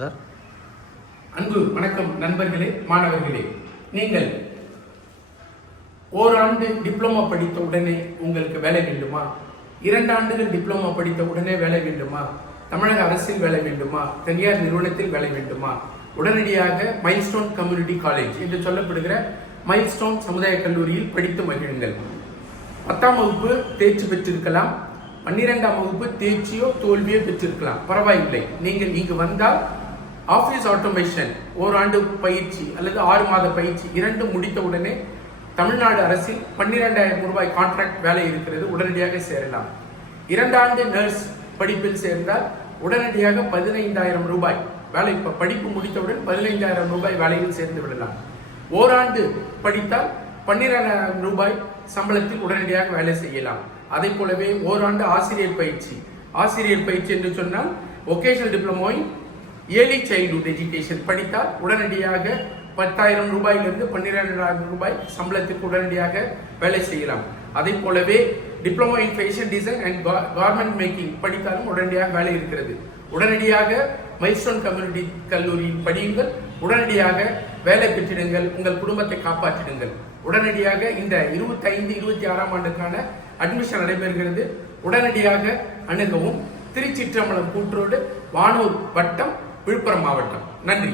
Sir. அன்பு வணக்கம் நண்பர்களே, மாணவர்களே. நீங்கள் ஓராண்டு டிப்ளமோ படித்த உடனே உங்களுக்கு வேலை வேண்டுமா? 2 ஆண்டுகள் டிப்ளமோ படித்த உடனே வேலை வேண்டுமா? தமிழக அரசில் வேலை வேண்டுமா? தனியார் நிறுவனத்தில் வேலை வேண்டுமா? உடனடியாக மைல்ஸ்டோன் கம்யூனிட்டி காலேஜ் என்று சொல்லப்படுகிற மைல்ஸ்டோன் சமுதாய கல்லூரியில் படித்து மகிழுங்கள். 10ஆம் வகுப்பு தேர்ச்சி பெற்றிருக்கலாம், 12ஆம் வகுப்பு தேர்ச்சியோ தோல்வியோ பெற்றிருக்கலாம், பரவாயில்லை. நீங்கள் இங்கு வந்தால் ஆபீஸ் ஆட்டோமேஷன் ஓராண்டு பயிற்சி அல்லது 6 மாத பயிற்சி 2 முடித்த உடனே தமிழ்நாடு அரசில் 12,000 ரூபாய் கான்ட்ராக்ட் வேலை இருக்கிறது, உடனடியாக சேரலாம். 2 ஆண்டு நர்ஸ் படிப்பில் சேர்ந்தால் உடனடியாக 15,000 ரூபாய் வேலை, படிப்பு முடித்தவுடன் 15,000 ரூபாய் வேலையில் சேர்ந்து விடலாம். ஓராண்டு படித்தால் 12,000 ரூபாய் சம்பளத்தில் உடனடியாக வேலை செய்யலாம். அதை போலவே ஓராண்டு ஆசிரியர் பயிற்சி என்று சொன்னால் vocational diploma in early childhood education படித்தால் உடனடியாக 10,000 ரூபாயிலிருந்து 12,000 ரூபாய் சம்பளத்திற்கு உடனடியாக வேலை செய்யலாம். அதை போலவே diploma in fashion design and garment making படித்தாலும் உடனடியாக வேலை இருக்கிறது. உடனடியாக மைல்ஸ்டோன் கம்யூனிட்டி கல்லூரியில் படியுங்கள், உடனடியாக வேலை பெற்றிடுங்கள், உங்கள் குடும்பத்தை காப்பாற்றிடுங்கள். உடனடியாக இந்த 25-26ஆம் ஆண்டுக்கான அட்மிஷன் நடைபெறுகிறது, உடனடியாக அணுகவும். திருச்சிற்றம்பலம் கூற்றோடு, வானூர் வட்டம், விழுப்புரம் மாவட்டம். நன்றி.